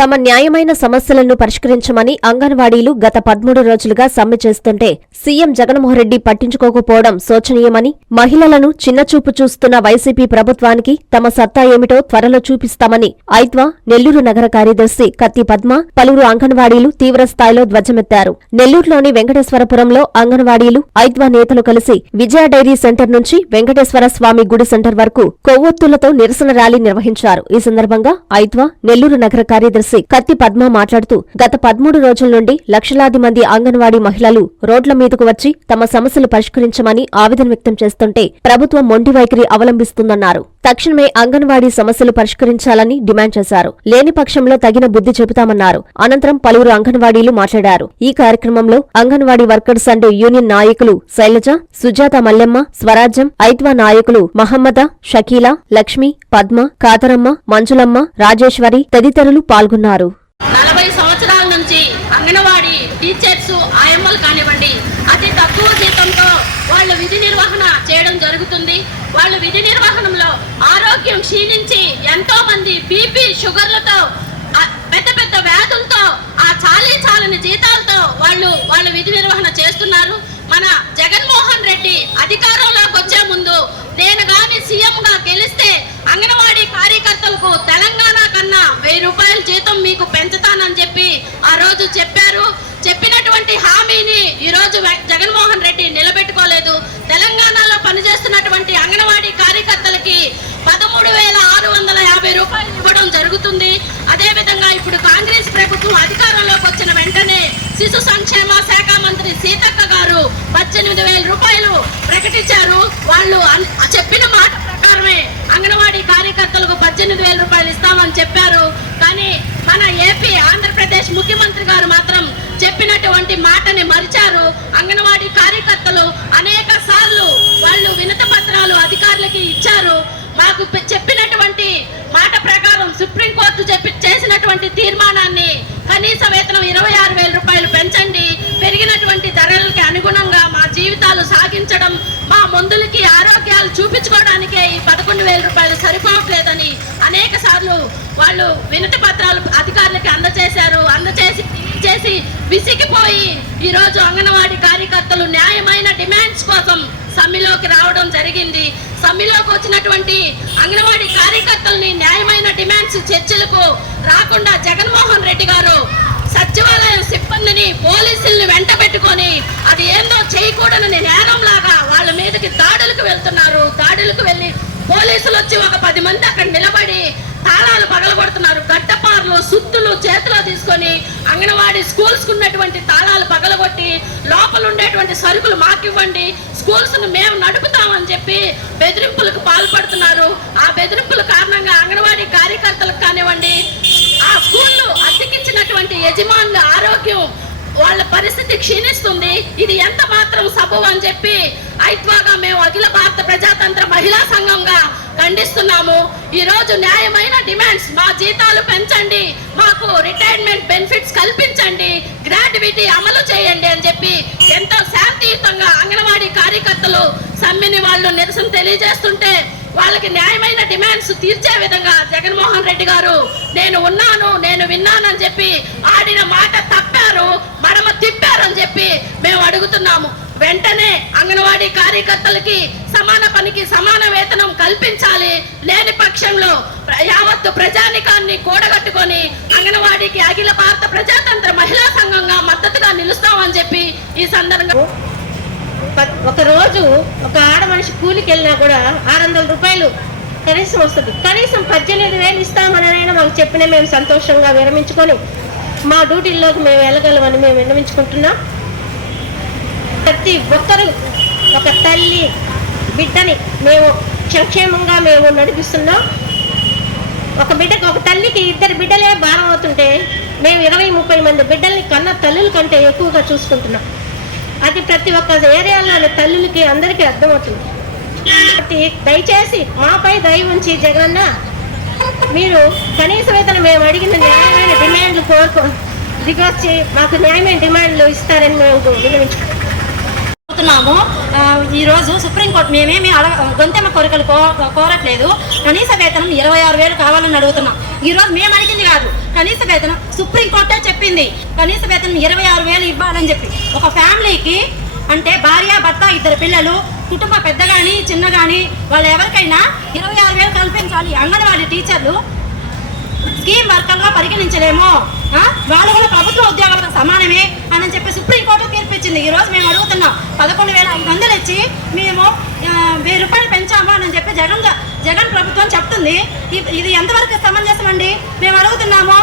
తమ న్యాయమైన సమస్యలను పరిష్కరించమని అంగన్వాడీలు గత పదమూడు రోజులుగా సమ్మె చేస్తుంటే సీఎం జగన్మోహన్ రెడ్డి పట్టించుకోకపోవడం శోచనీయమని మహిళలను చిన్నచూపు చూస్తున్న వైసీపీ ప్రభుత్వానికి తమ సత్తా ఏమిటో త్వరలో చూపిస్తామని ఐత్వా నెల్లూరు నగర కార్యదర్శి కత్తి పద్మ పలువురు అంగన్వాడీలు తీవ్ర స్థాయిలో ధ్వజమెత్తారు. నెల్లూరులోని వెంకటేశ్వరపురంలో అంగన్వాడీలు ఐత్వా నేతలు కలిసి విజయ డైరీ సెంటర్ నుంచి వెంకటేశ్వర స్వామి గుడి సెంటర్ వరకు కొవ్వొత్తులతో నిరసన ర్యాలీ నిర్వహించారు. ఈ సందర్భంగా ఐత్వా నెల్లూరు నగర కార్యదర్శి కత్తి పద్మ మాట్లాడుతూ గత పదమూడు రోజుల నుండి లక్షలాది మంది అంగన్వాడీ మహిళలు రోడ్ల మీదకు వచ్చి తమ సమస్యలు పరిష్కరించమని ఆవేదన వ్యక్తం చేస్తుంటే ప్రభుత్వం మొండి వైఖరి అవలంబిస్తుందన్నారు. తక్షణమే అంగన్వాడీ సమస్యలు పరిష్కరించాలని డిమాండ్ చేశారు. లేని పక్షంలో తగిన బుద్ధి చెబుతామన్నారు. అనంతరం పలువురు అంగన్వాడీలు మాట్లాడారు. ఈ కార్యక్రమంలో అంగన్వాడీ వర్కర్స్ అండ్ యూనియన్ నాయకులు శైలజ సుజాత మల్లెమ్మ స్వరాజ్యం ఐత్వా నాయకులు మహమ్మద షకీలా లక్ష్మి పద్మ కాతరమ్మ మంజులమ్మ రాజేశ్వరి తదితరులు పాల్గొన్నారు. నుంచి అంగన్వాడీ టీచర్స్ ఆయమ్మలు కానివ్వండి అతి తక్కువ జీతంతో వాళ్ళు విధి నిర్వహణ చేయడం జరుగుతుంది. వాళ్ళు విధి నిర్వహణలో ఆరోగ్యం క్షీణించి ఎంతో మంది బీపీ షుగర్లతో పెద్ద పెద్ద వ్యాధులతో ఆ చాలీ చాలని జీతాలతో వాళ్ళు వాళ్ళ విధి నిర్వహణ చేస్తున్నారు. మన జగన్మోహన్ రెడ్డి అధిక వచ్చే ముందు నేను గాని సీఎం గా గెలిస్తే అంగన్వాడీ కార్యకర్తలకు తెలంగాణ కన్నా వెయ్యి రూపాయల జీతం మీకు పెంచుతానని చెప్పి ఆ రోజు చెప్పారు చెప్పినటువంటి హామీని ఈ రోజు వె- జగన్మోహన్ రెడ్డి నిలబెట్టుకోలేదు. తెలంగాణలో పనిచేస్తున్నటువంటి అంగన్వాడీ కార్యకర్తలకి పదమూడు వేల ఆరు వందల యాభై రూపాయలు ఇవ్వడం జరుగుతుంది. అదే విధంగా ఇప్పుడు కాంగ్రెస్ ప్రభుత్వం అధికారంలోకి వచ్చిన వెంటనే శిశు సంక్షేమ శాఖ మంత్రి సీతక్క గారు పద్దెనిమిది వేల రూపాయలు ప్రకటించారు. వాళ్ళు చెప్పిన మాట ప్రకారమే అంగన్వాడీ కార్యకర్తలకు పద్దెనిమిది వేల రూపాయలు ఇస్తామని చెప్పారు. కానీ మన ఏపీ ఆంధ్రప్రదేశ్ ముఖ్యమంత్రి గారు మాత్రం చెప్పినటువంటి మాటని మరిచారు అంగన్వాడీ కార్యకర్తలు. అనేక సార్లు వాళ్ళు వినత పత్రాలు అధికారులకి ఇచ్చారు. మాకు చెప్పినటువంటి మాట ప్రకారం సుప్రీంకోర్టు చెప్పి చేసినటువంటి తీర్మానాన్ని కనీస వేతనం ఇరవై ఆరు వేల రూపాయలు పెంచండి. పెరిగినటువంటి ధరలకి అనుగుణంగా మా జీవితాలు సాగించడం మా మందులకి ఆరోగ్యాలు చూపించుకోవడానికే ఈ పదకొండు వేల రూపాయలు సరిపోవట్లేదని అనేక సార్లు వాళ్ళు వినతి పత్రాలు అధికారులకి అందజేశారు. అందజేసి చేసి విసిగిపోయి ఈరోజు రోజు అంగన్వాడీ కార్యకర్తలు న్యాయమైన డిమాండ్స్ కోసం సమ్మెలోకి రావడం జరిగింది. సమ్మెలోకి వచ్చినటువంటి అంగన్వాడీ కార్యకర్తల్ని న్యాయమైన డిమాండ్స్ చర్చలకు రాకుండా జగన్మోహన్ రెడ్డి గారు సచివాలయం సిబ్బందిని పోలీసుల్ని వెంట పెట్టుకొని అది ఏందో చేయకూడని నేరం లాగా వాళ్ళ మీదకి దాడులకు వెళ్తున్నారు. దాడులకు వెళ్ళి పోలీసులు వచ్చి ఒక పది మంది అక్కడ నిలబడి తాళాలు పగలగొడుతున్నారు. గడ్డపార్లు సుత్తులు చేతిలో అంగన్వాడీ స్కూల్స్ ఉన్నటువంటి తాళాలు పగలగొట్టి లోపల ఉండేటువంటి సరుకులు మాకివ్వండి స్కూల్స్ మేము నడుపుతామని చెప్పి బెదిరింపులకు పాల్పడుతున్నారు. ఆ బెదిరింపుల కారణంగా అంగన్వాడీ కార్యకర్తలకు కానివ్వండి ఆ స్కూళ్ళు అద్దెకిచ్చినటువంటి యజమానుల ఆరోగ్యం వాళ్ళ పరిస్థితి క్షీణిస్తుంది. ఇది ఎంత మాత్రం సబు అని చెప్పి ఐత్వాగా మేము అఖిల భారత ప్రజాతంత్ర మహిళా సంఘంగా ఖండిస్తున్నాము. ఈ రోజు న్యాయమైన డిమాండ్స్ మా జీతాలు పెంచండి. మాకు రిటైర్మెంట్ బెనిఫిట్స్ కల్పించండి. గ్రాడ్యుటీ అమలు చేయండి అని చెప్పి ఎంతో శాంతియుతంగా అంగన్వాడీ కార్యకర్తలు సమ్మిని వాళ్ళు నిరసన తెలియజేస్తుంటే వాళ్ళకి న్యాయమైన డిమాండ్స్ తీర్చే విధంగా జగన్మోహన్ రెడ్డి గారు నేను ఉన్నాను నేను విన్నానని చెప్పి ఆడిన మాట తప్పారు మడమ తిప్పారు అని చెప్పి మేము అడుగుతున్నాము. వెంటనే అంగన్వాడీ కార్యకర్తలకి సమాన పనికి సమాన వేతనం కల్పించాలి. లేని యావత్తు ప్రజానికాన్ని కూడగట్టుకొని అంగన్వాడీకి అఖిల భారత ప్రజాతంత్ర మహిళా సంఘంగా మద్దతుగా నిలుస్తామని చెప్పి ఈ సందర్భంగా ఒక రోజు ఒక ఆడ మనిషి కూలికి వెళ్ళినా కూడా ఆరు వందల రూపాయలు కనీసం వస్తుంది. కనీసం పద్దెనిమిది వేలు ఇస్తామని మాకు చెప్పిన మేము సంతోషంగా విరమించుకొని మా డ్యూటీల్లోకి మేము వెళ్ళగలమని మేము విరమించుకుంటున్నాం ప్రతి ఒక్కరు ఒక తల్లి బిడ్డని మేము సంక్షేమంగా మేము నడిపిస్తున్నాం. ఒక బిడ్డకు ఒక తల్లికి ఇద్దరు బిడ్డలే భారం అవుతుంటే మేము ఇరవై ముప్పై మంది బిడ్డల్ని కన్న తల్లుల కంటే ఎక్కువగా చూసుకుంటున్నాం. అది ప్రతి ఒక్క ఏరియాలోని తల్లులకి అందరికీ అర్థమవుతుంది. కాబట్టి దయచేసి మాపై దయ ఉంచి జగనన్న మీరు కనీస వేతనం మేము అడిగిన న్యాయమైన డిమాండ్లు కోరుకో దిగొచ్చి మాకు న్యాయమైన డిమాండ్లు ఇస్తారని మేము విన్నవించుకుంటాం ఒక ఈరోజు సుప్రీంకోర్టు మేమేమి అడగ గొంతెమ్మ కోరికలు కో కోరట్లేదు. కనీస వేతనం ఇరవై ఆరు వేలు కావాలని అడుగుతున్నాం. ఈరోజు మేము అడిగింది కాదు. కనీస వేతనం సుప్రీంకోర్టే చెప్పింది. కనీస వేతనం ఇరవై ఆరు వేలు ఇవ్వాలని చెప్పి. ఒక ఫ్యామిలీకి అంటే భార్య భర్త ఇద్దరు పిల్లలు కుటుంబ పెద్ద కానీ చిన్న కానీ వాళ్ళు ఎవరికైనా ఇరవై ఆరు వేలు కల్పించాలి. అంగన్వాడీ టీచర్లు స్కీమ్ వర్కర్గా పరిగణించలేము. వాళ్ళు కూడా ప్రభుత్వ ఉద్యోగాలతో సమానమే. అని చెప్పి సుప్రీంకోర్టు తీర్పు ఇచ్చింది ఈ మేము అడుగుతున్నాం. పదకొండు వేల ఐదు వందలు ఇచ్చి మేము వెయ్యి రూపాయలు పెంచాము అని చెప్పి జగన్ జగన్ ప్రభుత్వం చెప్తుంది. ఇది ఎంతవరకు సమంజసం అండి మేము అడుగుతున్నాము.